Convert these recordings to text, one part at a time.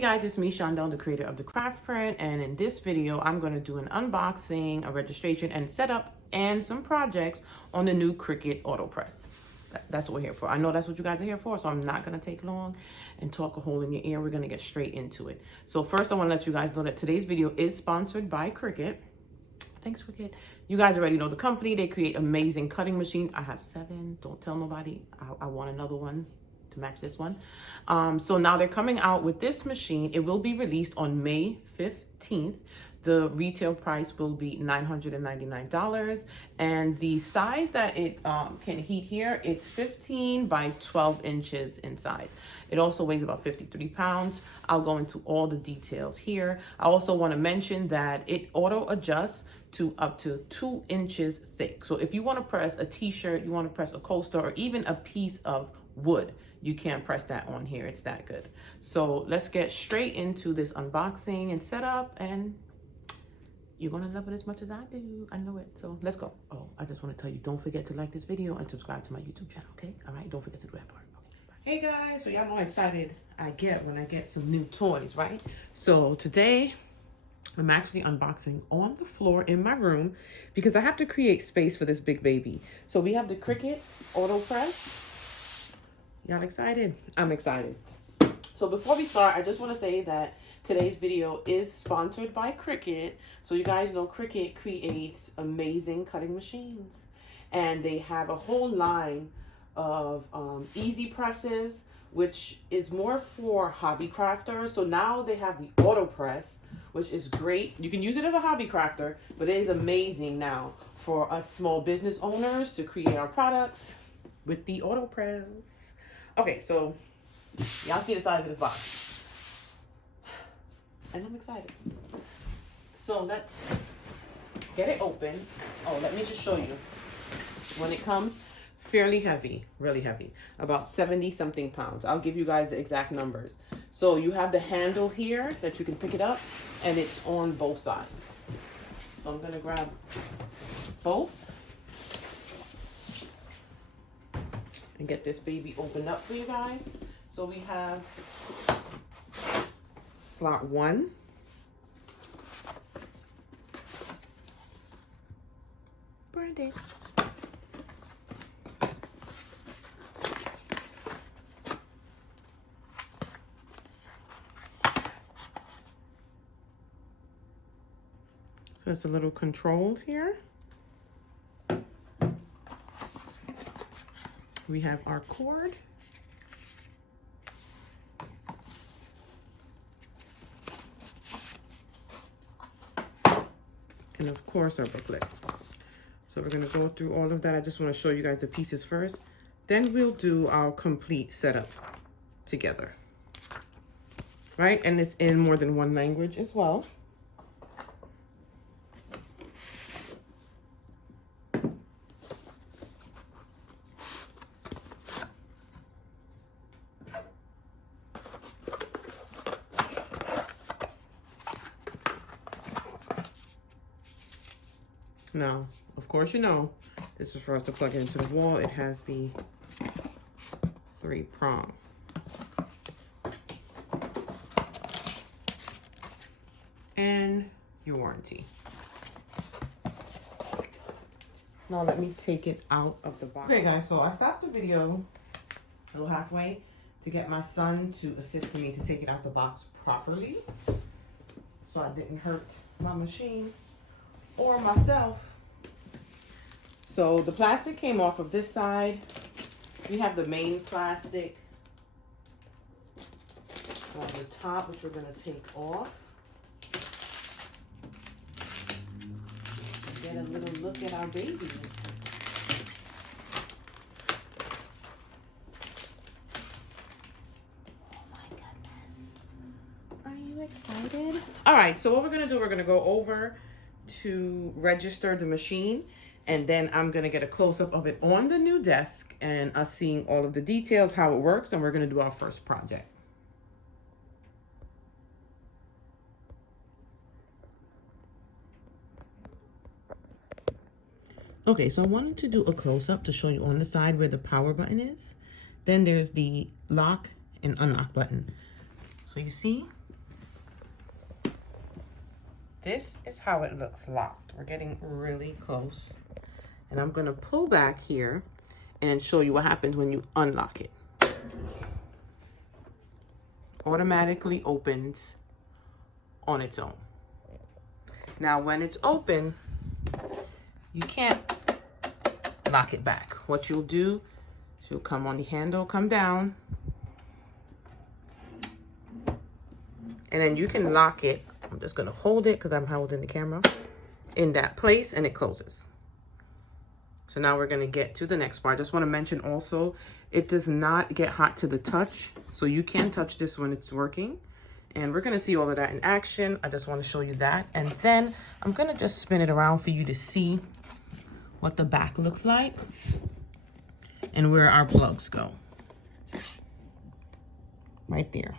guys, it's me, Shondell, the creator of the Craft Print, and in this video, I'm going to do an unboxing, a registration, and setup, and some projects on the new Cricut AutoPress. That's what we're here for. I know that's what you guys are here for, so I'm not going to take long and talk a hole in your ear. We're going to get straight into it. So first, I want to let you guys know that today's video is sponsored by Cricut. Thanks, Cricut. You guys already know the company. They create amazing cutting machines. I have 7. Don't tell nobody. I want another one to match this one. So now they're coming out with this machine. It will be released on May 15th. The retail price will be $999. And the size that it can heat here, it's 15 by 12 inches in size. It also weighs about 53 pounds. I'll go into all the details here. I also want to mention that it auto adjusts to up to 2 inches thick. So if you want to press a t-shirt, you want to press a coaster, or even a piece of wood, you can't press that on here. It's that good. So let's get straight into this unboxing and setup, and you're gonna love it as much as I do. I know it. So let's go. Oh, I just want to tell you, don't forget to like this video and subscribe to my YouTube channel, okay? All right, don't forget to do that part. Okay, bye. Hey guys, so y'all know how excited I get when I get some new toys, right? So today I'm actually unboxing on the floor in my room because I have to create space for this big baby. So we have the Cricut AutoPress. Y'all excited? I'm excited. So before we start, I just want to say that today's video is sponsored by Cricut. So you guys know Cricut creates amazing cutting machines. And they have a whole line of easy presses, which is more for hobby crafters. So now they have the AutoPress, which is great. You can use it as a hobby crafter, but it is amazing now for us small business owners to create our products with the AutoPress. Okay, so y'all see the size of this box. And I'm excited. So let's get it open. Oh, let me just show you. When it comes, fairly heavy, really heavy. About 70 something pounds. I'll give you guys the exact numbers. So you have the handle here that you can pick it up, and it's on both sides. So I'm gonna grab both and get this baby opened up for you guys. So we have slot 1. Brandy. So it's a little controls here. We have our cord. And of course our booklet. So we're gonna go through all of that. I just wanna show you guys the pieces first. Then we'll do our complete setup together. Right, and it's in more than one language as well. Now, of course, you know, this is for us to plug it into the wall. It has the 3-prong. And your warranty. Now let me take it out of the box. Okay guys, so I stopped the video a little halfway to get my son to assist me to take it out the box properly, so I didn't hurt my machine or myself. So the plastic came off of this side. We have the main plastic on the top, which we're gonna take off. Get a little look at our baby. Oh my goodness. Are you excited? All right, so what we're gonna do, we're gonna go over to register the machine, and then I'm gonna get a close-up of it on the new desk and us seeing all of the details, how it works, and we're gonna do our first project. Okay, so I wanted to do a close-up to show you on the side where the power button is. Then there's the lock and unlock button. So you see, This is how it looks locked. We're getting really close. And I'm gonna pull back here and show you what happens when you unlock it. Automatically opens on its own. Now, when it's open, you can't lock it back. What you'll do is you'll come on the handle, come down, and then you can lock it. I'm just gonna hold it because I'm holding the camera in that place, and it closes. So now we're gonna get to the next part. I just wanna mention also, it does not get hot to the touch. So you can touch this when it's working. And we're gonna see all of that in action. I just wanna show you that. And then I'm gonna just spin it around for you to see what the back looks like and where our plugs go. Right there.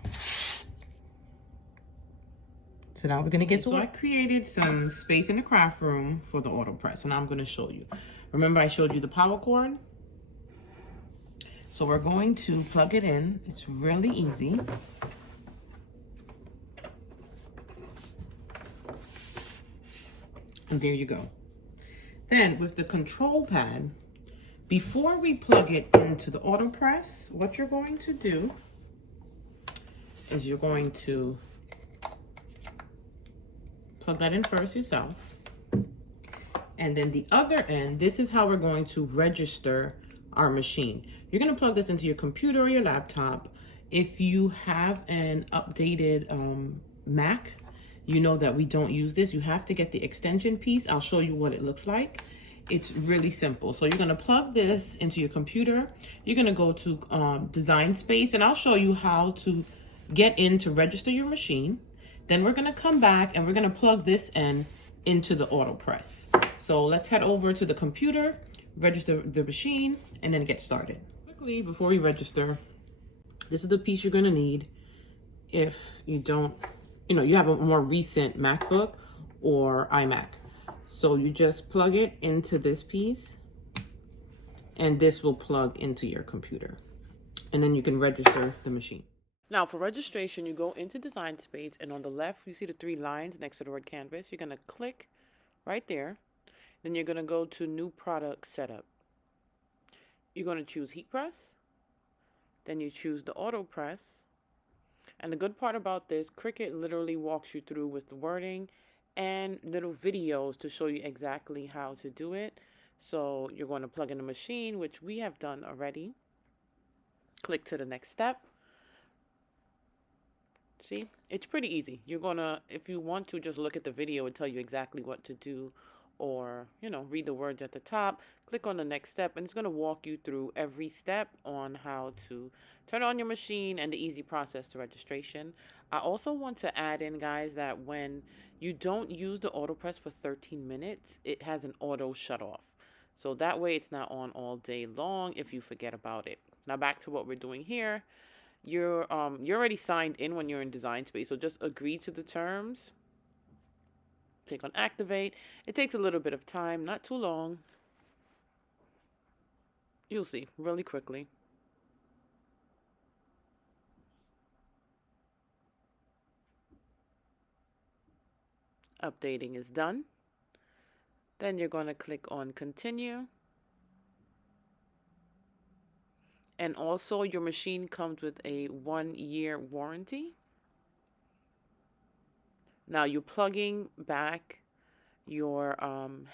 So now we're gonna get to it. So I created some space in the craft room for the AutoPress, and I'm gonna show you. Remember I showed you the power cord? So we're going to plug it in. It's really easy. And there you go. Then with the control pad, before we plug it into the AutoPress, what you're going to do is you're going to plug that in first yourself. And then the other end, this is how we're going to register our machine. You're gonna plug this into your computer or your laptop. If you have an updated Mac, you know that we don't use this. You have to get the extension piece. I'll show you what it looks like. It's really simple. So you're gonna plug this into your computer. You're gonna go to design space, and I'll show you how to get in to register your machine. Then we're gonna come back and we're gonna plug this in into the AutoPress. So let's head over to the computer, register the machine, and then get started. Quickly, before we register, this is the piece you're gonna need if you don't, you have a more recent MacBook or iMac. So you just plug it into this piece, and this will plug into your computer. And then you can register the machine. Now for registration, you go into Design Space, and on the left, you see the 3 lines next to the word Canvas. You're gonna click right there. Then you're gonna go to New Product Setup. You're gonna choose Heat Press. Then you choose the AutoPress. And the good part about this, Cricut literally walks you through with the wording and little videos to show you exactly how to do it. So you're going to plug in the machine, which we have done already. Click to the next step. See, it's pretty easy. You're gonna, if you want to, just look at the video and tell you exactly what to do, or, read the words at the top, click on the next step, and it's gonna walk you through every step on how to turn on your machine and the easy process to registration. I also want to add in, guys, that when you don't use the AutoPress for 13 minutes, it has an auto shut off. So that way it's not on all day long if you forget about it. Now back to what we're doing here. You're already signed in when you're in Design Space, so just agree to the terms. Click on Activate. It takes a little bit of time, not too long. You'll see really quickly. Updating is done. Then you're going to click on Continue. And also your machine comes with a 1-year warranty. Now you're plugging back your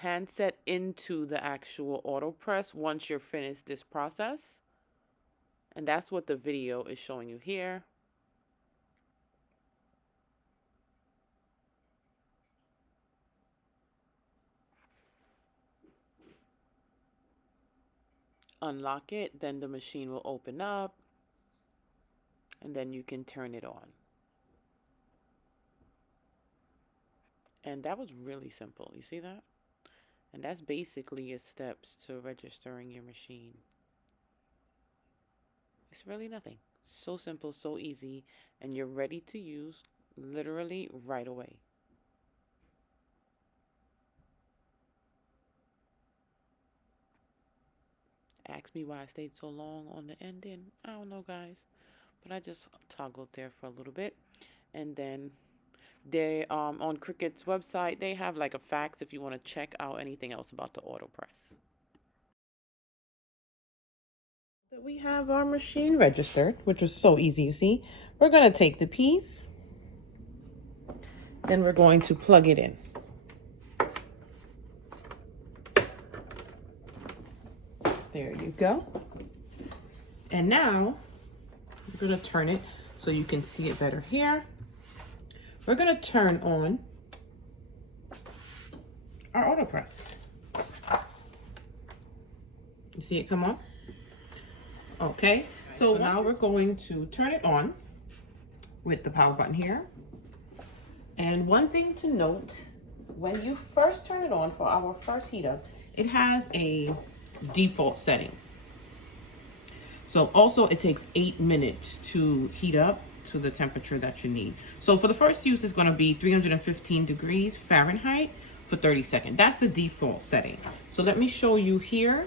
handset into the actual AutoPress once you're finished this process. And that's what the video is showing you here. Unlock it, then the machine will open up, and then you can turn it on. And that was really simple. You see that? And that's basically your steps to registering your machine. It's really nothing. So simple, so easy, and you're ready to use literally right away. Ask me why I stayed so long on the ending. I don't know, guys. But I just toggled there for a little bit. And then They on Cricut's website, they have like a fax if you want to check out anything else about the AutoPress. We have our machine registered, which was so easy, you see. We're going to take the piece, then we're going to plug it in. There you go. And now we're going to turn it so you can see it better here. We're going to turn on our AutoPress. You see it come on? Okay, so now we're going to turn it on with the power button here. And one thing to note, when you first turn it on for our first heat up, it has a default setting. So also it takes 8 minutes to heat up to the temperature that you need. So for the first use, it's going to be 315 degrees Fahrenheit for 30 seconds. That's the default setting. So let me show you here.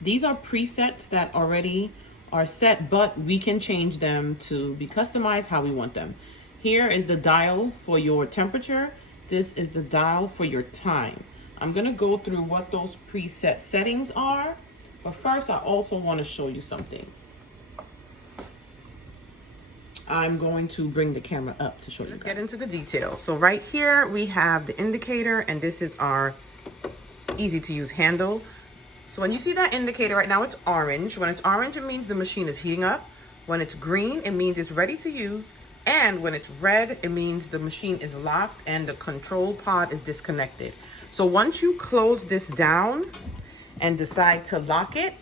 These are presets that already are set, but we can change them to be customized how we want them. Here is the dial for your temperature. This is the dial for your time. I'm gonna go through what those preset settings are, but first I also want to show you something. I'm going to bring the camera up to show you. Let's get into the details. So right here we have the indicator, and this is our easy to use handle. So when you see that indicator right now, it's orange. When it's orange, it means the machine is heating up. When it's green, it means it's ready to use. And when it's red, it means the machine is locked and the control pod is disconnected. So once you close this down and decide to lock it,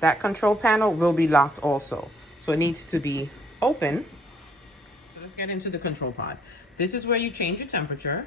that control panel will be locked also. So it needs to be open. So let's get into the control pod. This is where you change your temperature.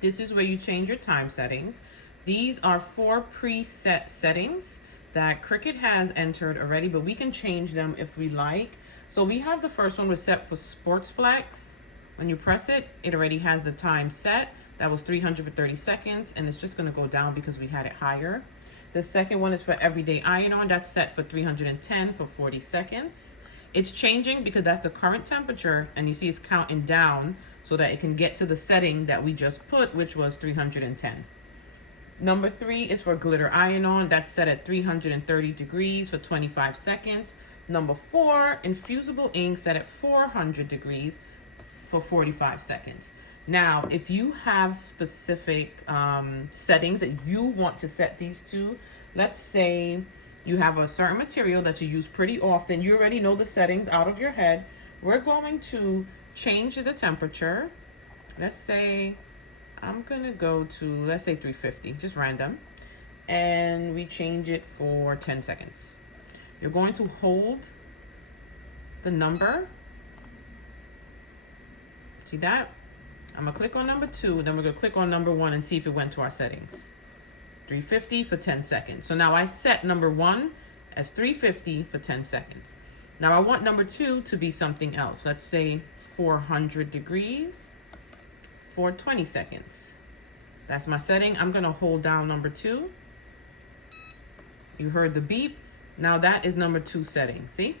This is where you change your time settings. These are 4 preset settings that Cricut has entered already, but we can change them if we like. So we have the first one was set for Sports Flex. When you press it, it already has the time set. That was 300 for 30 seconds, and it's just gonna go down because we had it higher. The second one is for Everyday Iron On. That's set for 310 for 40 seconds. It's changing because that's the current temperature, and you see it's counting down so that it can get to the setting that we just put, which was 310. Number 3 is for Glitter Iron On. That's set at 330 degrees for 25 seconds. Number 4, Infusible Ink, set at 400 degrees for 45 seconds. Now, if you have specific settings that you want to set these to, let's say you have a certain material that you use pretty often, you already know the settings out of your head. We're going to change the temperature. Let's say I'm gonna go to, let's say 350, just random, and we change it for 10 seconds. You're going to hold the number. See that? I'm gonna click on number 2, then we're gonna click on number 1 and see if it went to our settings. 350 for 10 seconds. So now I set number 1 as 350 for 10 seconds. Now I want number 2 to be something else. Let's say 400 degrees for 20 seconds. That's my setting. I'm gonna hold down number 2. You heard the beep. Now that is number 2 setting, see?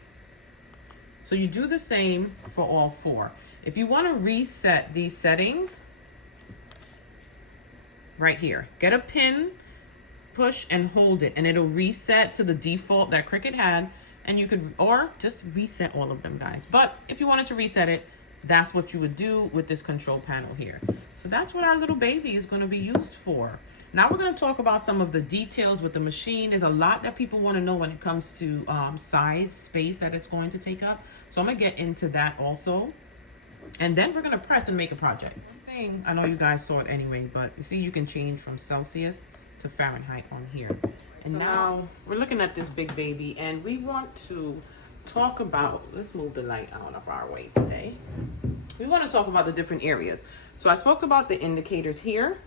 So you do the same for all 4. If you wanna reset these settings, right here, get a pin, push and hold it, and it'll reset to the default that Cricut had, and you could, or just reset all of them, guys. But if you wanted to reset it, that's what you would do with this control panel here. So that's what our little baby is gonna be used for. Now we're gonna talk about some of the details with the machine. There's a lot that people wanna know when it comes to size, space that it's going to take up. So I'm gonna get into that also. And then we're gonna press and make a project. I know you guys saw it anyway, but you see you can change from Celsius to Fahrenheit on here. And so now we're looking at this big baby, and we want to talk about, let's move the light out of our way today. We want to talk about the different areas. So I spoke about the indicators here.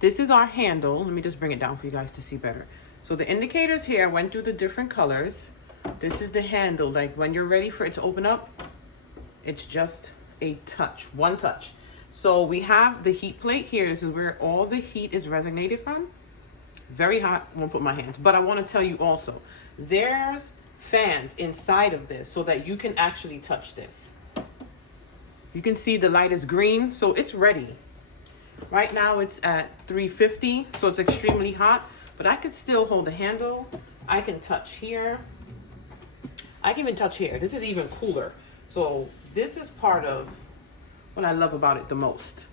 This is our handle. Let me just bring it down for you guys to see better. So the indicators here went through the different colors. This is the handle. Like when you're ready for it to open up, it's just a touch, one touch. So we have the heat plate here. This is where all the heat is resonated from. Very hot, won't put my hands. But I want to tell you also, there's fans inside of this so that you can actually touch this. You can see the light is green, so it's ready. Right now it's at 350, so it's extremely hot, but I can still hold the handle. I can touch here. I can even touch here. This is even cooler. So this is part of what I love about it the most.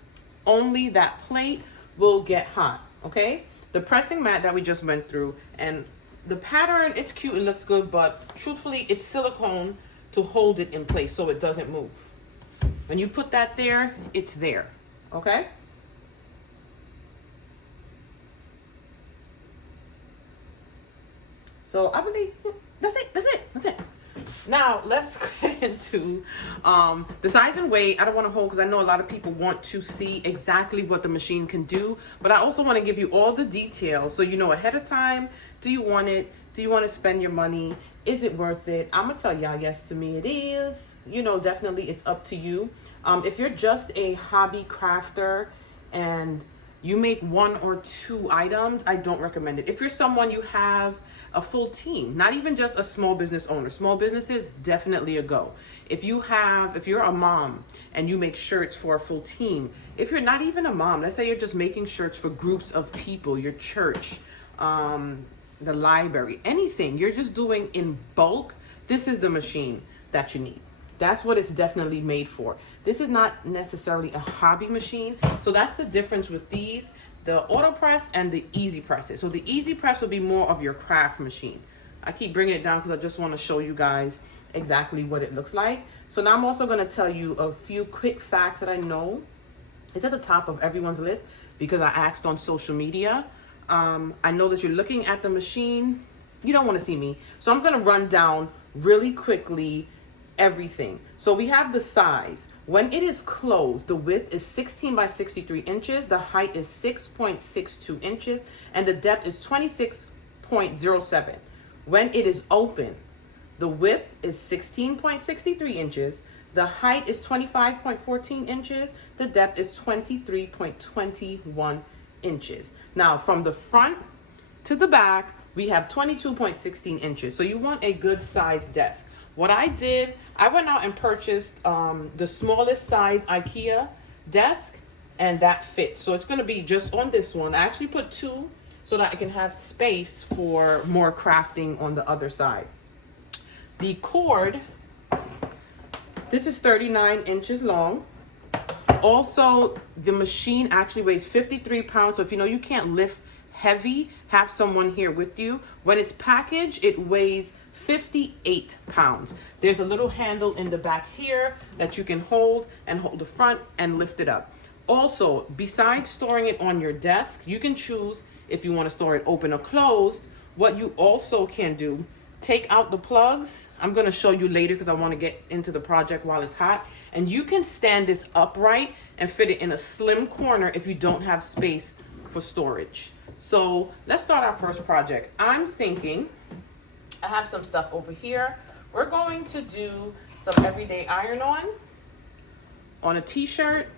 Only that plate will get hot, okay? The pressing mat that we just went through, and the pattern, it's cute, it looks good, but truthfully, it's silicone to hold it in place so it doesn't move. When you put that there, it's there, okay? So I believe that's it. Now let's get into the size and weight. I don't want to hold because I know a lot of people want to see exactly what the machine can do, but I also want to give you all the details so you know ahead of time. Do you want it? Do you want to spend your money? Is it worth it? I'm gonna tell y'all, yes, to me it is. You know, definitely it's up to you. If you're just a hobby crafter and you make 1 or 2 items, I don't recommend it. If you're someone, you have a full team, not even just a small business owner. Small businesses, definitely a go. If you're a mom and you make shirts for a full team, if you're not even a mom, let's say you're just making shirts for groups of people, your church, the library, anything you're just doing in bulk, this is the machine that you need. That's what it's definitely made for. This is not necessarily a hobby machine. So that's the difference with these, the AutoPress and the Easy Presses. So the Easy Press will be more of your craft machine. I keep bringing it down because I just want to show you guys exactly what it looks like. So now I'm also going to tell you a few quick facts that I know is at the top of everyone's list because I asked on social media. I know that you're looking at the machine. You don't want to see me. So I'm going to run down really quickly everything. So we have the size. When it is closed, the width is 16 by 63 inches, the height is 6.62 inches, and the depth is 26.07. When it is open, the width is 16.63 inches, the height is 25.14 inches, the depth is 23.21 inches. Now, from the front to the back, we have 22.16 inches. So you want a good size desk. What I did, I went out and purchased the smallest size IKEA desk, and that fits. So it's going to be just on this one. I actually put 2 so that I can have space for more crafting on the other side. The cord, this is 39 inches long. Also, the machine actually weighs 53 pounds. So if you know you can't lift heavy, have someone here with you. When it's packaged, it weighs 58 pounds. There's a little handle in the back here that you can hold the front and lift it up. Also, besides storing it on your desk, you can choose if you want to store it open or closed. What you also can do, take out the plugs. I'm going to show you later because I want to get into the project while it's hot. And you can stand this upright and fit it in a slim corner if you don't have space for storage. So let's start our first project. I'm thinking I have some stuff over here. We're going to do some everyday iron on a t-shirt,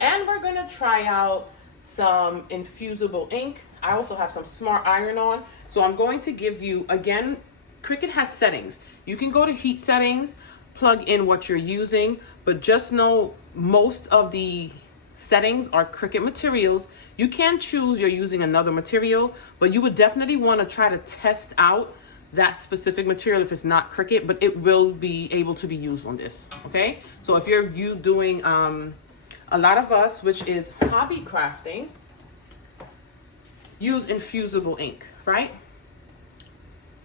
and we're going to try out some Infusible Ink. I also have some Smart Iron On. So I'm going to give you, again, Cricut has settings. You can go to heat settings, plug in what you're using, but just know most of the settings are Cricut materials. You can choose you're using another material, but you would definitely want to try to test out that specific material if it's not Cricut, but it will be able to be used on this, okay? So if you're doing, a lot of us, which is hobby crafting, use Infusible Ink, right?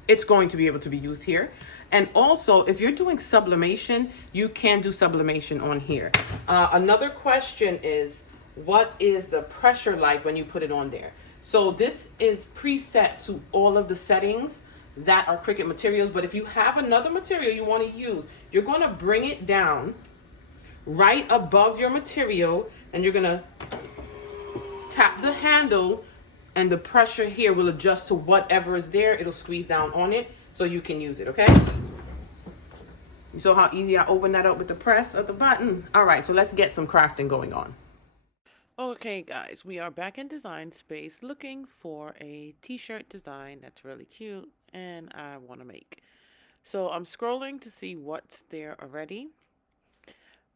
It's going to be able to be used here. And also, if you're doing sublimation, you can do sublimation on here. Another question is, what is the pressure like when you put it on there? So this is preset to all of the settings that are Cricut materials, but if you have another material you want to use, you're going to bring it down right above your material, and you're going to tap the handle, and the pressure here will adjust to whatever is there. It'll squeeze down on it so you can use it, okay? You saw how easy I opened that up with the press of the button? All right, so let's get some crafting going on. Okay, guys, we are back in design space looking for a t-shirt design that's really cute and I want to make. So I'm scrolling to see what's there already.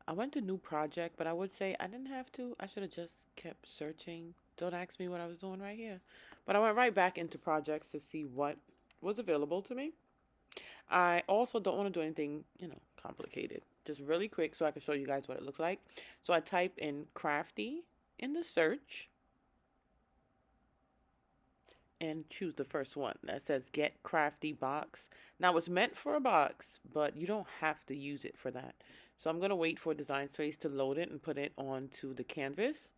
I went to new project, but I would say I didn't have to. I should have just kept searching. Don't ask me what I was doing right here. But I went right back into projects to see what was available to me. I also don't want to do anything, complicated. Just really quick so I can show you guys what it looks like. So I type in crafty in the search and choose the first one that says get crafty box. Now it's meant for a box, but you don't have to use it for that. So I'm going to wait for Design Space to load it and put it onto the canvas.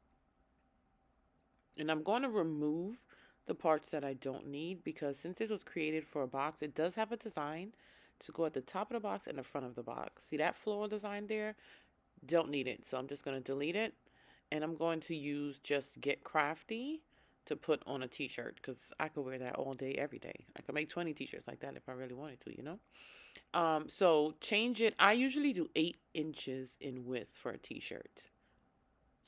And I'm going to remove the parts that I don't need because since this was created for a box, it does have a design to go at the top of the box and the front of the box. See that floral design there? Don't need it. So I'm just going to delete it. And I'm going to use just Get Crafty to put on a t-shirt because I could wear that all day, every day. I could make 20 t-shirts like that if I really wanted to, So change it. I usually do 8 inches in width for a t-shirt.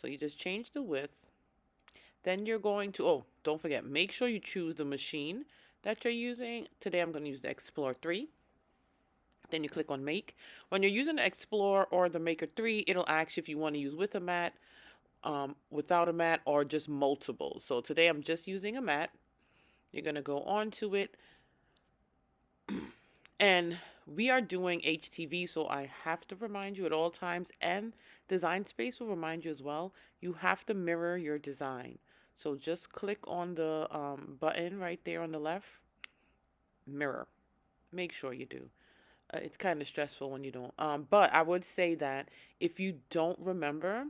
So you just change the width. Then you're going to, oh, don't forget, make sure you choose the machine that you're using. Today I'm going to use the Explorer 3. Then you click on Make. When you're using the Explorer or the Maker 3, it'll ask you if you want to use with a mat, without a mat, or just multiple. So today I'm just using a mat. You're going to go on to it. And we are doing HTV, so I have to remind you at all times, and Design Space will remind you as well, you have to mirror your design. So just click on the button right there on the left, mirror. Make sure you do. It's kind of stressful when you don't. But I would say that if you don't remember,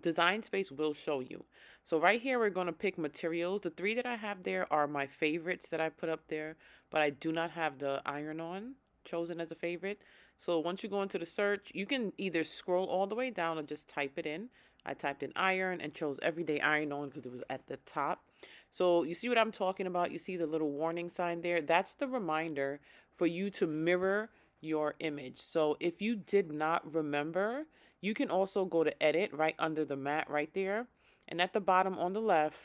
Design Space will show you. So right here, we're going to pick materials. The 3 that I have there are my favorites that I put up there, but I do not have the Iron On chosen as a favorite. So once you go into the search, you can either scroll all the way down or just type it in. I typed in iron and chose everyday iron on because it was at the top. So you see what I'm talking about? You see the little warning sign there? That's the reminder for you to mirror your image. So if you did not remember, you can also go to edit right under the mat right there. And at the bottom on the left,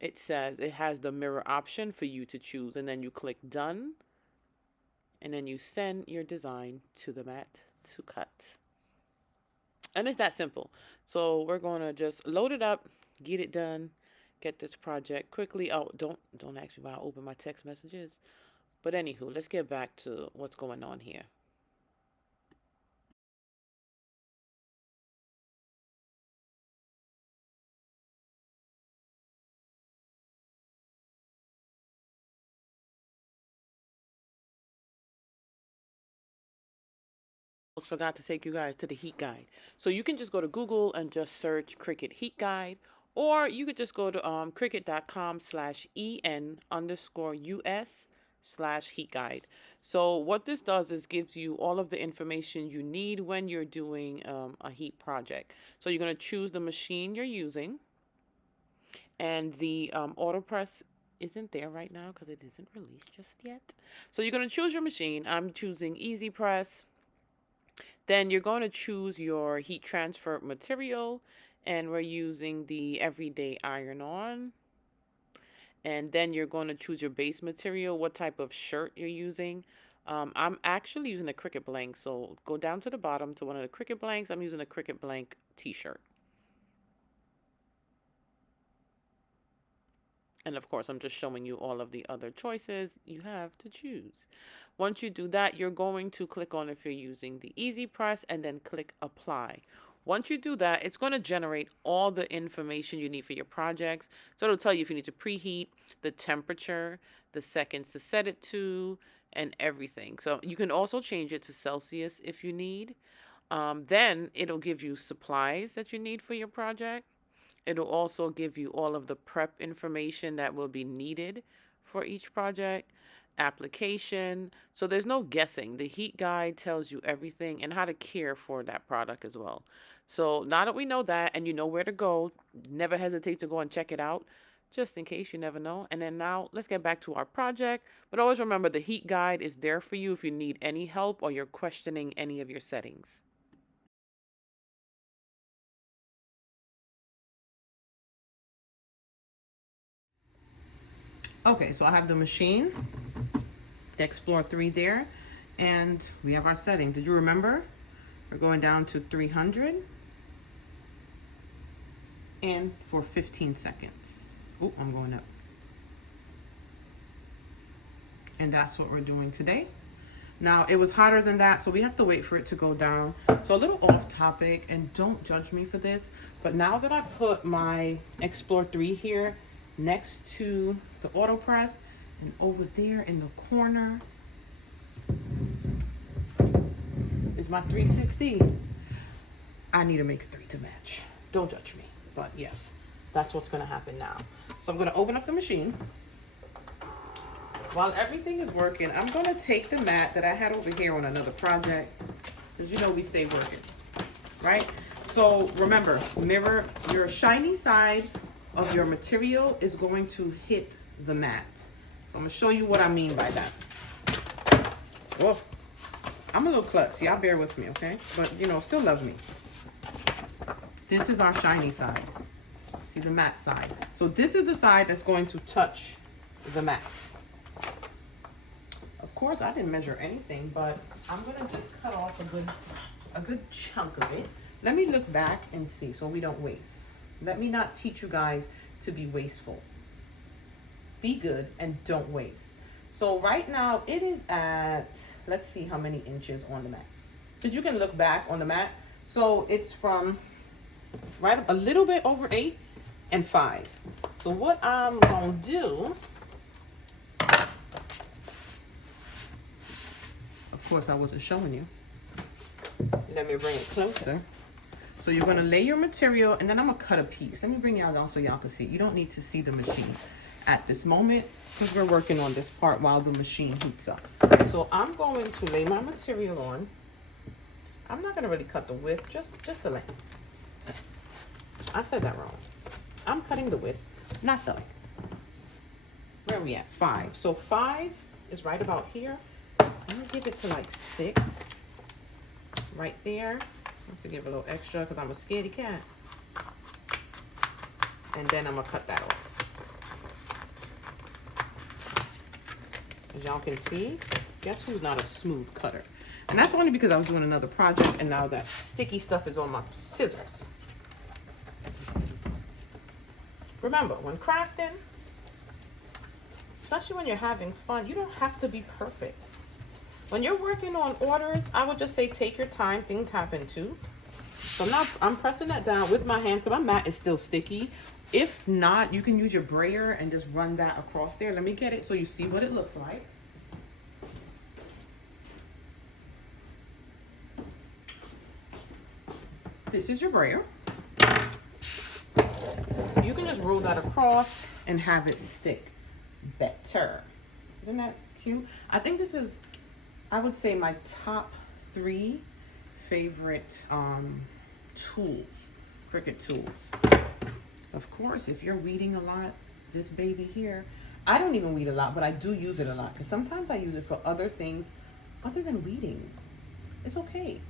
it says it has the mirror option for you to choose. And then you click done. And then you send your design to the mat to cut. And it's that simple. So we're going to just load it up, get it done, get this project quickly. Oh, don't ask me why I open my text messages. But anywho, let's get back to what's going on here. Forgot to take you guys to the heat guide. So you can just go to Google and just search Cricut heat guide, or you could just go to cricut.com/en_us/heat guide. So what this does is gives you all of the information you need when you're doing a heat project. So you're going to choose the machine you're using, and the AutoPress isn't there right now because it isn't released just yet. So you're going to choose your machine. I'm choosing Easy Press. Then you're going to choose your heat transfer material, and we're using the Everyday Iron On. And then you're going to choose your base material, what type of shirt you're using. I'm actually using a Cricut blank, so go down to the bottom to one of the Cricut blanks. I'm using a Cricut blank t-shirt. And of course, I'm just showing you all of the other choices you have to choose. Once you do that, you're going to click on if you're using the Easy Press and then click Apply. Once you do that, it's going to generate all the information you need for your projects. So it'll tell you if you need to preheat, the temperature, the seconds to set it to, and everything. So you can also change it to Celsius if you need. Then it'll give you supplies that you need for your project. It'll also give you all of the prep information that will be needed for each project, application. So there's no guessing. The heat guide tells you everything and how to care for that product as well. So now that we know that and you know where to go, never hesitate to go and check it out just in case, you never know. And then now let's get back to our project. But always remember the heat guide is there for you if you need any help or you're questioning any of your settings. Okay, so I have the machine, the Explore 3 there, and we have our setting. Did you remember? We're going down to 300 and for 15 seconds. Oh, I'm going up. And that's what we're doing today. Now, it was hotter than that, so we have to wait for it to go down. So a little off topic, and don't judge me for this, but now that I put my Explore 3 here next to the AutoPress, and over there in the corner is my 360, I need to make a 3 to match. Don't judge me, but yes, that's what's gonna happen now. So I'm gonna open up the machine. While everything is working, I'm gonna take the mat that I had over here on another project, because you know we stay working, right? So remember, mirror your shiny side of your material is going to hit the mat. So I'm gonna show you what I mean by that. Whoa, I'm a little klutz, y'all bear with me, okay? But you know, still love me. This is our shiny side. See the matte side. So this is the side that's going to touch the mat. Of course, I didn't measure anything, but I'm gonna just cut off a good chunk of it. Let me look back and see so we don't waste. Let me not teach you guys to be wasteful. Be good and don't waste. So right now it is at, let's see how many inches on the mat. Because you can look back on the mat. So it's from right a little bit over 8 and 5. So what I'm gonna do, of course I wasn't showing you. Let me bring it closer. So you're gonna lay your material, and then I'm gonna cut a piece. Let me bring y'all down so y'all can see. You don't need to see the machine at this moment, because we're working on this part while the machine heats up. So I'm going to lay my material on. I'm not gonna really cut the width, just the length. I said that wrong. I'm cutting the width, not the length. Where are we at? 5. So 5 is right about here. I'm gonna give it to like 6, right there. Just to give a little extra because I'm a scaredy cat. And then I'm gonna cut that off. As y'all can see, guess who's not a smooth cutter? And that's only because I was doing another project and now that sticky stuff is on my scissors. Remember, when crafting, especially when you're having fun, you don't have to be perfect. When you're working on orders, I would just say take your time. Things happen too. So I'm pressing that down with my hand because my mat is still sticky. If not, you can use your brayer and just run that across there. Let me get it so you see what it looks like. This is your brayer. You can just roll that across and have it stick better. Isn't that cute? I think this is, I would say, my top 3 favorite tools, Cricut tools. Of course, if you're weeding a lot, this baby here, I don't even weed a lot, but I do use it a lot because sometimes I use it for other things other than weeding. It's okay.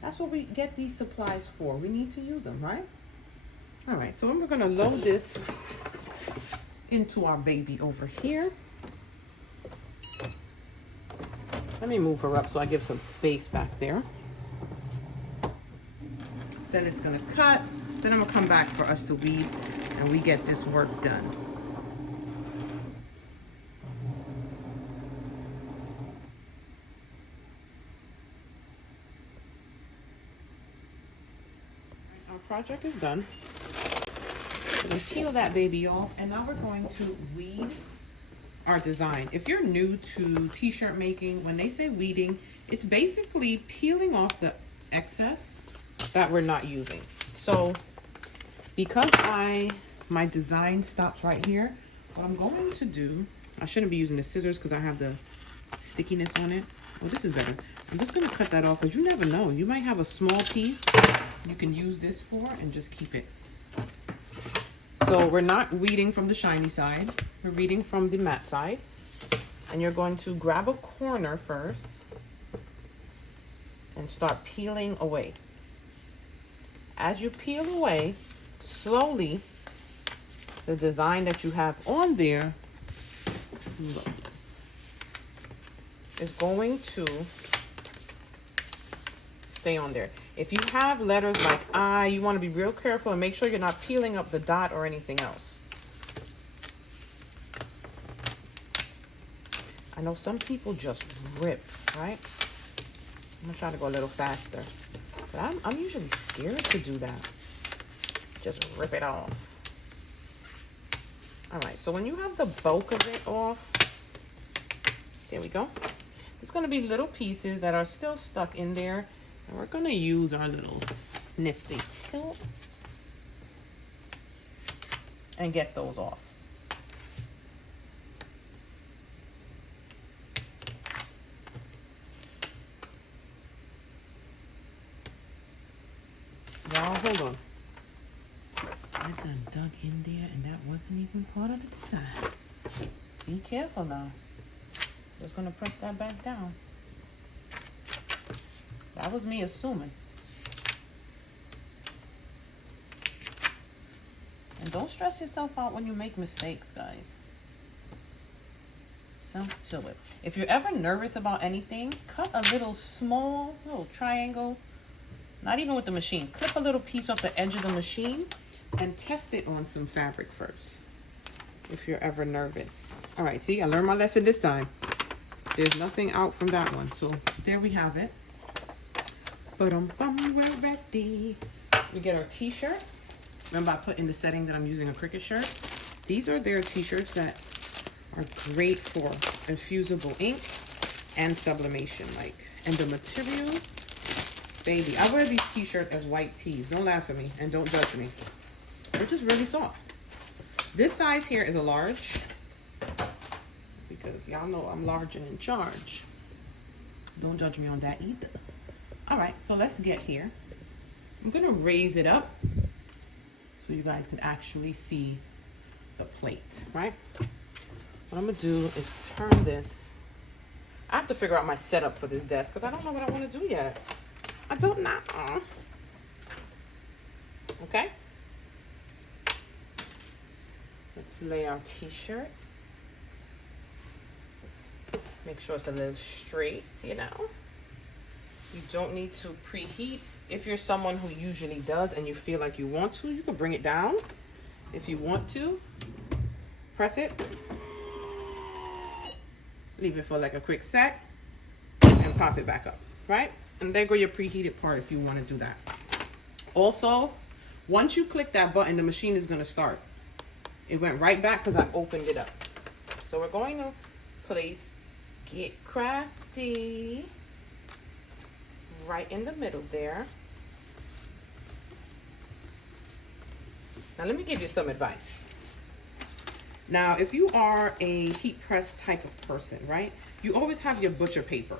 That's what we get these supplies for. We need to use them, right? All right, so we're gonna load this into our baby over here. Let me move her up so I give some space back there. Then it's gonna cut. Then I'm gonna come back for us to weed and we get this work done. Our project is done. We're gonna peel that baby off and now we're going to weed our design. If you're new to t-shirt making, when they say weeding, it's basically peeling off the excess that we're not using. So because my design stops right here, what I'm going to do, I shouldn't be using the scissors because I have the stickiness on it. Oh, this is better. I'm just gonna cut that off because you never know. You might have a small piece you can use this for and just keep it. So we're not weeding from the shiny side. We're weeding from the matte side. And you're going to grab a corner first and start peeling away. As you peel away, slowly, the design that you have on there look, is going to stay on there. If you have letters like I, you want to be real careful and make sure you're not peeling up the dot or anything else. I know some people just rip, right? I'm gonna try to go a little faster, but I'm usually scared to do that. Just rip it off. All right, so when you have the bulk of it off, there we go. There's gonna be little pieces that are still stuck in there, and we're gonna use our little nifty tilt and get those off. Y'all, hold on. I done dug in there and that wasn't even part of the design. Be careful now. Just gonna press that back down. That was me assuming. And don't stress yourself out when you make mistakes, guys. Simple to it. If you're ever nervous about anything, cut a little small little triangle. Not even with the machine. Clip a little piece off the edge of the machine and test it on some fabric first. If you're ever nervous. All right, see, I learned my lesson this time. There's nothing out from that one. So there we have it. We're ready. We get our t-shirt. Remember I put in the setting that I'm using a Cricut shirt. These are their t-shirts that are great for infusible ink and sublimation. And the material, baby, I wear these t-shirts as white tees. Don't laugh at me and don't judge me. They're just really soft. This size here is a large because y'all know I'm large and in charge. Don't judge me on that either. All right, so let's get here. I'm gonna raise it up so you guys can actually see the plate, right? What I'm gonna do is turn this. I have to figure out my setup for this desk because I don't know what I want to do yet. I don't know. Okay. Let's lay our t-shirt. Make sure it's a little straight, you know. You don't need to preheat. If you're someone who usually does and you feel like you want to, you can bring it down. If you want to, press it. Leave it for like a quick sec and pop it back up, right? And there go your preheated part if you want to do that. Also, once you click that button, the machine is going to start. It went right back because I opened it up. So we're going to place Get Crafty right in the middle there. Now let me give you some advice. Now, if you are a heat press type of person, right? You always have your butcher paper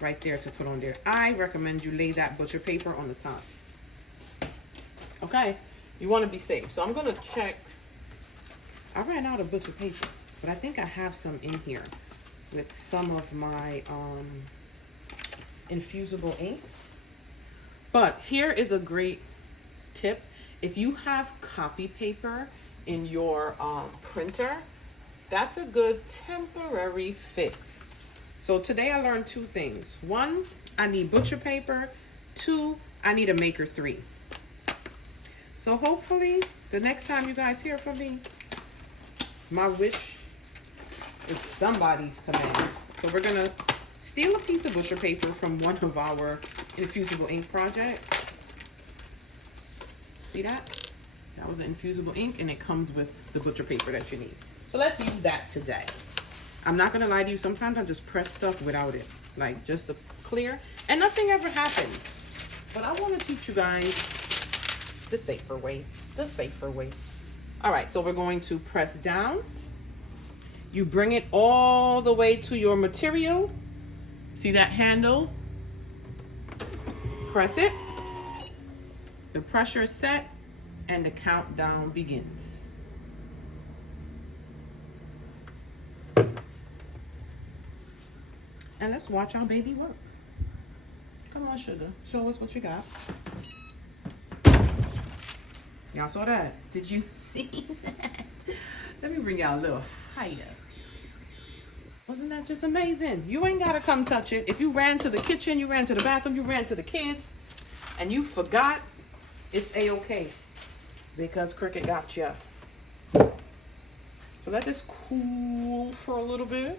right there to put on there. I recommend you lay that butcher paper on the top. Okay, you want to be safe. So I'm going to check. I ran out of butcher paper, but I think I have some in here with some of my infusible inks. But here is a great tip. If you have copy paper in your printer, that's a good temporary fix. So today I learned two things. One, I need butcher paper. Two, I need a maker 3. So hopefully the next time you guys hear from me, my wish is somebody's command. So we're gonna steal a piece of butcher paper from one of our infusible ink projects. See that? That was an infusible ink and it comes with the butcher paper that you need. So let's use that today. I'm not gonna lie to you, sometimes I just press stuff without it. Like just to clear, and nothing ever happens. But I wanna teach you guys the safer way, the safer way. All right, so we're going to press down. You bring it all the way to your material. See that handle? Press it. The pressure is set and the countdown begins. And let's watch our baby work. Come on, sugar. Show us what you got. Y'all saw that? Did you see that? Let me bring y'all a little higher. Wasn't that just amazing? You ain't gotta come touch it. If you ran to the kitchen, you ran to the bathroom, you ran to the kids, and you forgot, it's a-okay. Because Cricut got ya. So let this cool for a little bit.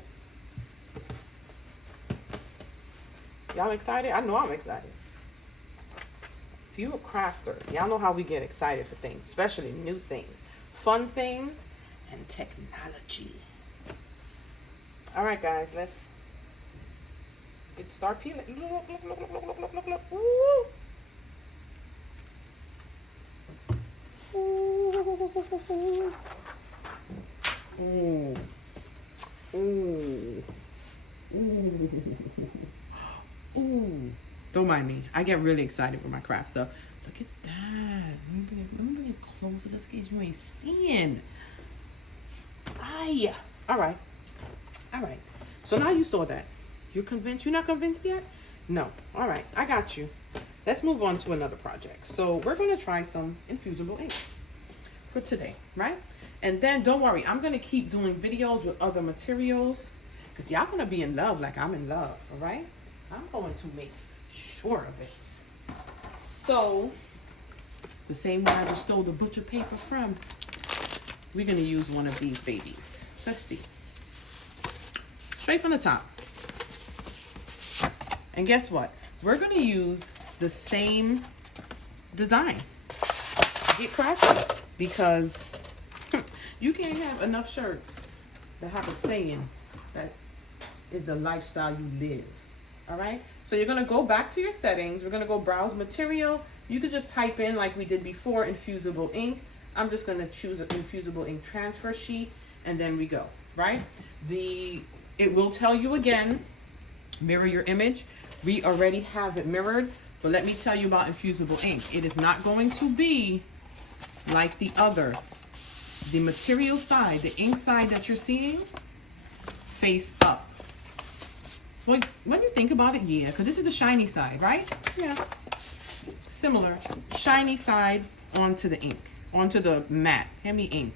Y'all excited? I know I'm excited. If you're a crafter, y'all know how we get excited for things, especially new things, fun things, and technology. All right, guys, let's start peeling. Look. Woo. Ooh. Ooh. Ooh. Ooh. Don't mind me. I get really excited for my craft stuff. Look at that. Let me bring it closer just in case you ain't seeing. Aye. All right. All right. So now you saw that. You're convinced? You're not convinced yet? No. All right. I got you. Let's move on to another project. So we're going to try some Infusible Ink for today, right? And then don't worry. I'm going to keep doing videos with other materials because y'all going to be in love like I'm in love, all right? I'm going to make sure of it. So the same one I just stole the butcher paper from, we're going to use one of these babies. Let's see. Straight from the top. And guess what? We're going to use the same design. Get crafty, because you can't have enough shirts that have a saying that is the lifestyle you live. All right, so you're going to go back to your settings. We're going to go browse material. You could just type in, like we did before, Infusible Ink. I'm just going to choose an Infusible Ink transfer sheet, and then we go, right? It will tell you again, mirror your image. We already have it mirrored, but let me tell you about Infusible Ink. It is not going to be like the other. The material side, the ink side that you're seeing, face up. Well, when you think about it, yeah, because this is the shiny side, right? Yeah. Similar. Shiny side onto the ink, onto the mat. Hand me ink.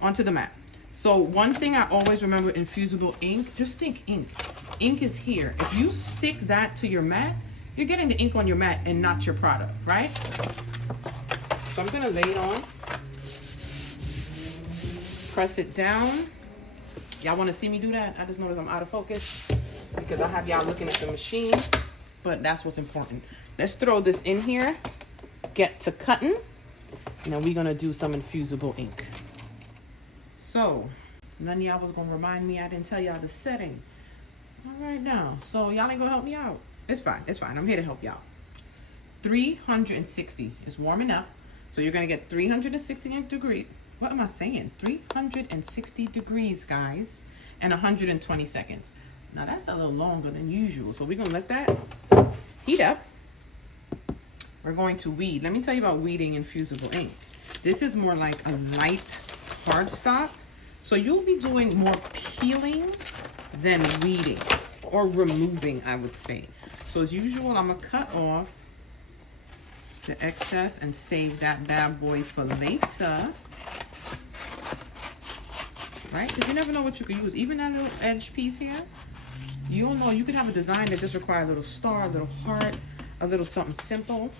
Onto the mat. So one thing I always remember, Infusible Ink, just think ink. Ink is here. If you stick that to your mat, you're getting the ink on your mat and not your product, right? So I'm going to lay it on. Press it down. Y'all want to see me do that? I just noticed I'm out of focus because I have y'all looking at the machine, but that's what's important. Let's throw this in here, get to cutting, and then we're going to do some Infusible Ink. So, none of y'all was going to remind me I didn't tell y'all the setting. All right now, so y'all ain't going to help me out. It's fine, I'm here to help y'all. 360 is warming up, so you're going to get 360 degrees. What am I saying? 360 degrees, guys, and 120 seconds. Now, that's a little longer than usual, so we're going to let that heat up. We're going to weed. Let me tell you about weeding Infusible Ink. This is more like a light cardstock, so you'll be doing more peeling than weeding, or removing, I would say. So as usual, I'm going to cut off the excess and save that bad boy for later. Right? Because you never know what you could use. Even that little edge piece here, you don't know. You could have a design that just requires a little star, a little heart, a little something simple.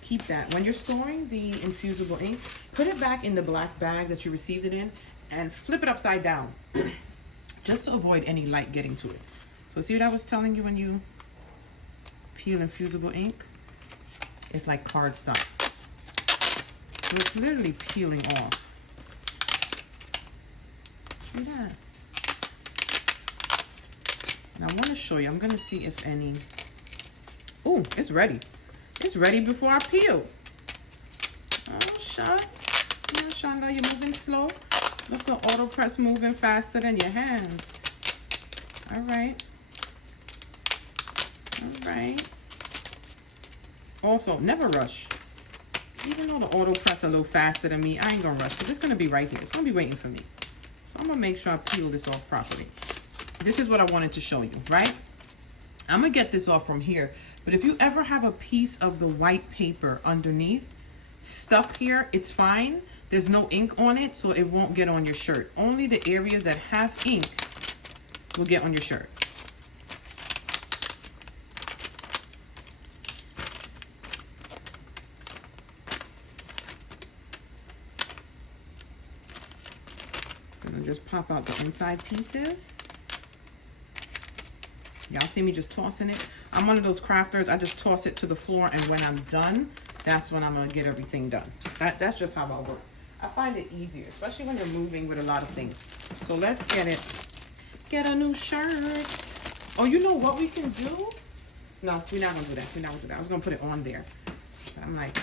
Keep that. When you're storing the Infusible Ink, put it back in the black bag that you received it in and flip it upside down just to avoid any light getting to it. So see what I was telling you when you peel Infusible Ink? It's like cardstock. So it's literally peeling off. See that? And I want to show you. I'm going to see if any... Ooh, it's ready. It's ready before I peel. Oh, shucks. Yeah, Shonda, you're moving slow. Look, the AutoPress moving faster than your hands. All right. All right. Also, never rush. Even though the AutoPress a little faster than me, I ain't gonna rush because it's gonna be right here. It's gonna be waiting for me. So I'm gonna make sure I peel this off properly. This is what I wanted to show you, right? I'm gonna get this off from here. But if you ever have a piece of the white paper underneath stuck here, it's fine. There's no ink on it, so it won't get on your shirt. Only the areas that have ink will get on your shirt. And just pop out the inside pieces. Y'all see me just tossing it? I'm one of those crafters. I just toss it to the floor, and when I'm done, that's when I'm gonna get everything done. That's just how I work. I find it easier, especially when you're moving with a lot of things. So let's get a new shirt. Oh, you know what we can do? No, we're not gonna do that. We're not gonna do that. I was gonna put it on there. But I'm like,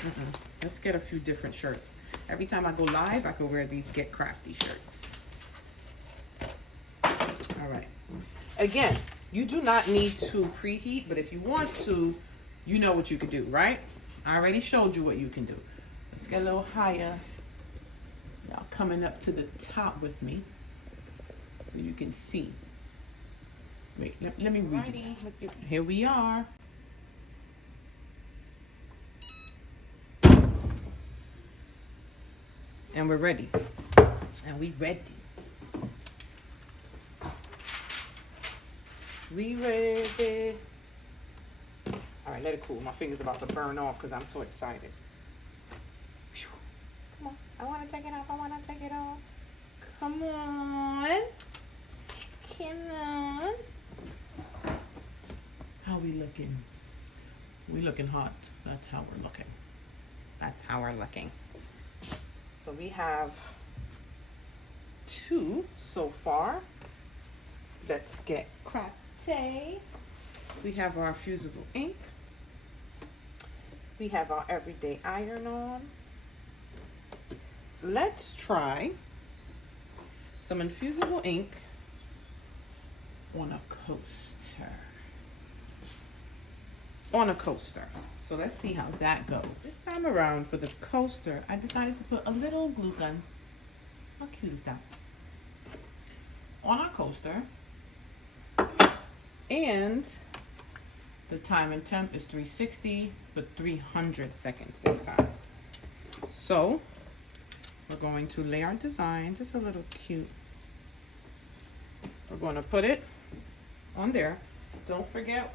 let's get a few different shirts. Every time I go live, I can wear these Get Crafty shirts. All right. Again, you do not need to preheat, but if you want to, you know what you could do, right? I already showed you what you can do. Let's get a little higher. Y'all coming up to the top with me so you can see. Wait, let me read it. Here we are. And we're ready. And we ready. We ready. All right, let it cool. My finger's about to burn off because I'm so excited. Whew. Come on. I want to take it off. I want to take it off. Come on. Come on. How we looking? We looking hot. That's how we're looking. That's how we're looking. So we have 2 so far. Let's get crafty. We have our Infusible Ink. We have our Everyday Iron On. Let's try some Infusible Ink on a coaster. On a coaster. So let's see how that goes. This time around for the coaster, I decided to put a little glue gun. How cute is that? On our coaster. And the time and temp is 360 for 300 seconds this time. So we're going to lay our design, just a little cute. We're going to put it on there. Don't forget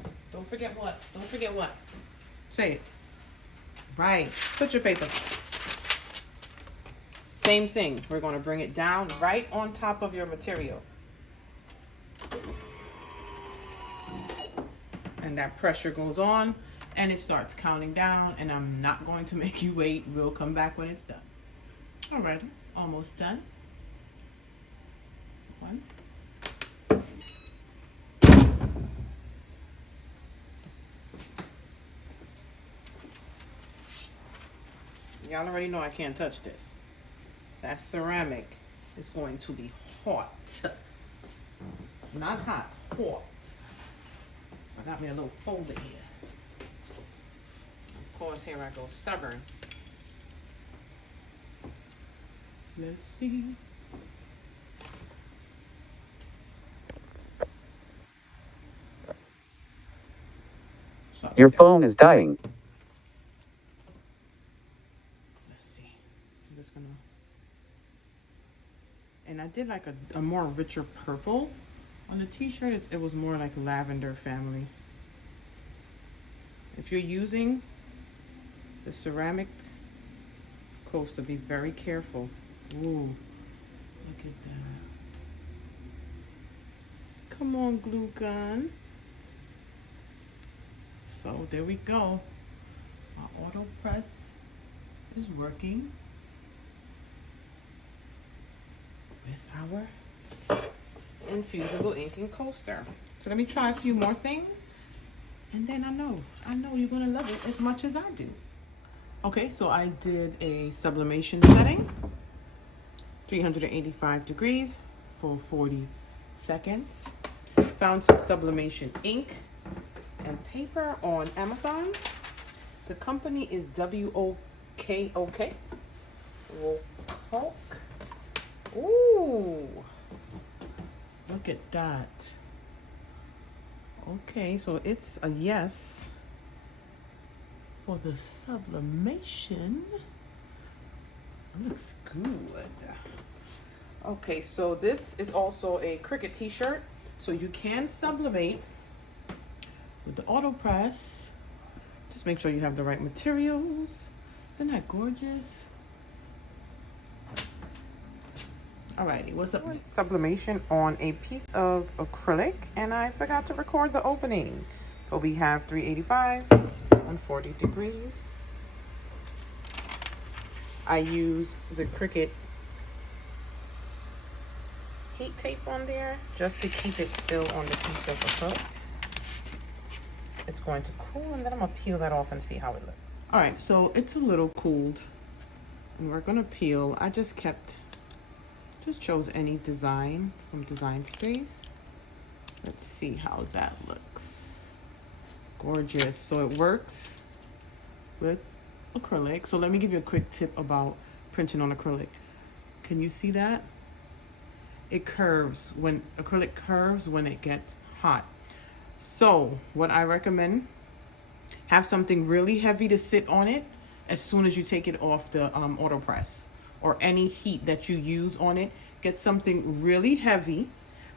what? Don't forget what? Say it. Right, put your paper. Same thing, we're going to bring it down right on top of your material. And that pressure goes on and it starts counting down, and I'm not going to make you wait. We'll come back when it's done. Alrighty, almost done. 1. Y'all already know I can't touch this. That ceramic is going to be hot. Not hot, hot. I got me a little folder here. Of course, here I go stubborn. Let's see. Your phone is dying. Let's see. I'm just gonna. And I did like a more richer purple. On the t-shirt, it was more like lavender family. If you're using the ceramic coaster, be very careful. Ooh, look at that. Come on, glue gun. So there we go. Our AutoPress is working with our Infusible Ink and coaster. So let me try a few more things, and then I know you're gonna love it as much as I do. Okay, so I did a sublimation setting, 385 degrees for 40 seconds. Found some sublimation ink and paper on Amazon. The company is WOKOK. Ooh. Look at that. Okay, so it's a yes for the sublimation. Looks good. Okay, so this is also a Cricut t-shirt. So you can sublimate with the AutoPress. Just make sure you have the right materials. Isn't that gorgeous? Alrighty, what's up? Sublimation on a piece of acrylic, and I forgot to record the opening. But we have 385 on 40 degrees. I use the Cricut heat tape on there just to keep it still on the piece of acrylic. It's going to cool, and then I'm gonna peel that off and see how it looks. All right, so it's a little cooled, and we're gonna peel. I just chose any design from Design Space. Let's see how that looks. Gorgeous. So it works with acrylic. So let me give you a quick tip about printing on acrylic. Can you see that? It curves when acrylic curves when it gets hot. So what I recommend, have something really heavy to sit on it as soon as you take it off the AutoPress, or any heat that you use on it. Get something really heavy,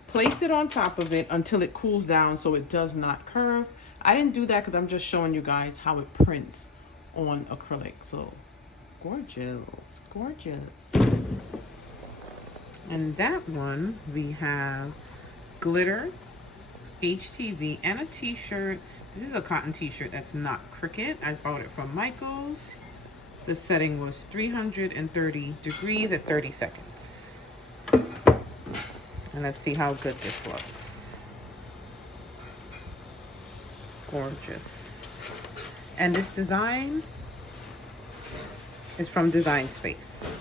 place it on top of it until it cools down so it does not curve. I didn't do that because I'm just showing you guys how it prints on acrylic. So gorgeous, gorgeous. And that one, we have glitter, HTV, and a t-shirt. This is a cotton t-shirt that's not Cricut. I bought it from Michael's. The setting was 330 degrees at 30 seconds. And let's see how good this looks. Gorgeous. And this design is from Design Space.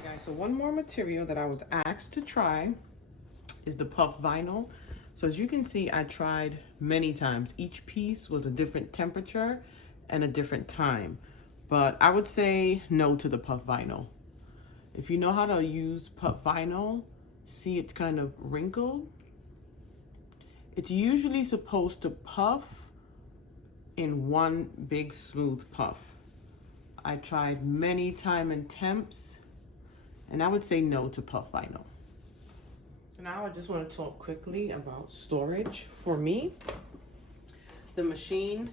Okay, guys, so one more material that I was asked to try is the puff vinyl. So as you can see, I tried many times. Each piece was a different temperature and a different time. But I would say no to the puff vinyl. If you know how to use puff vinyl, see it's kind of wrinkled. It's usually supposed to puff in one big smooth puff. I tried many time and temps, and I would say no to puff vinyl. So now I just want to talk quickly about storage. For me, the machine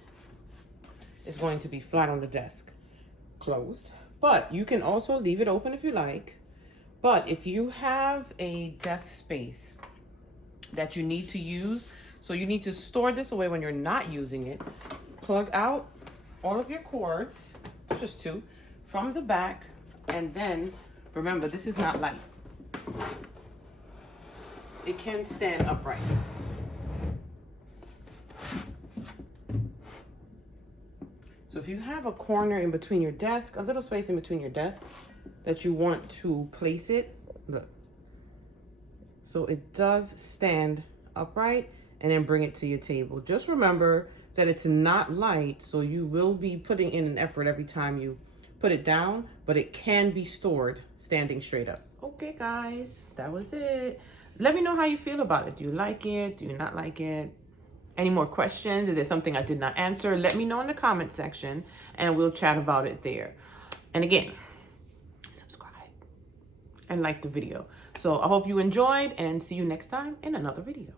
is going to be flat on the desk, closed, but you can also leave it open if you like. But if you have a desk space that you need to use, so you need to store this away when you're not using it, plug out all of your cords, just two, from the back, and then remember, this is not light. It can stand upright. So if you have a corner in between your desk, a little space in between your desk that you want to place it, look. So it does stand upright, and then bring it to your table. Just remember that it's not light, so you will be putting in an effort every time you put it down, but it can be stored standing straight up. Okay guys, that was it. Let me know how you feel about it. Do you like it? Do you not like it? Any more questions? Is there something I did not answer? Let me know in the comment section, and we'll chat about it there. And again, subscribe and like the video. So I hope you enjoyed, and see you next time in another video.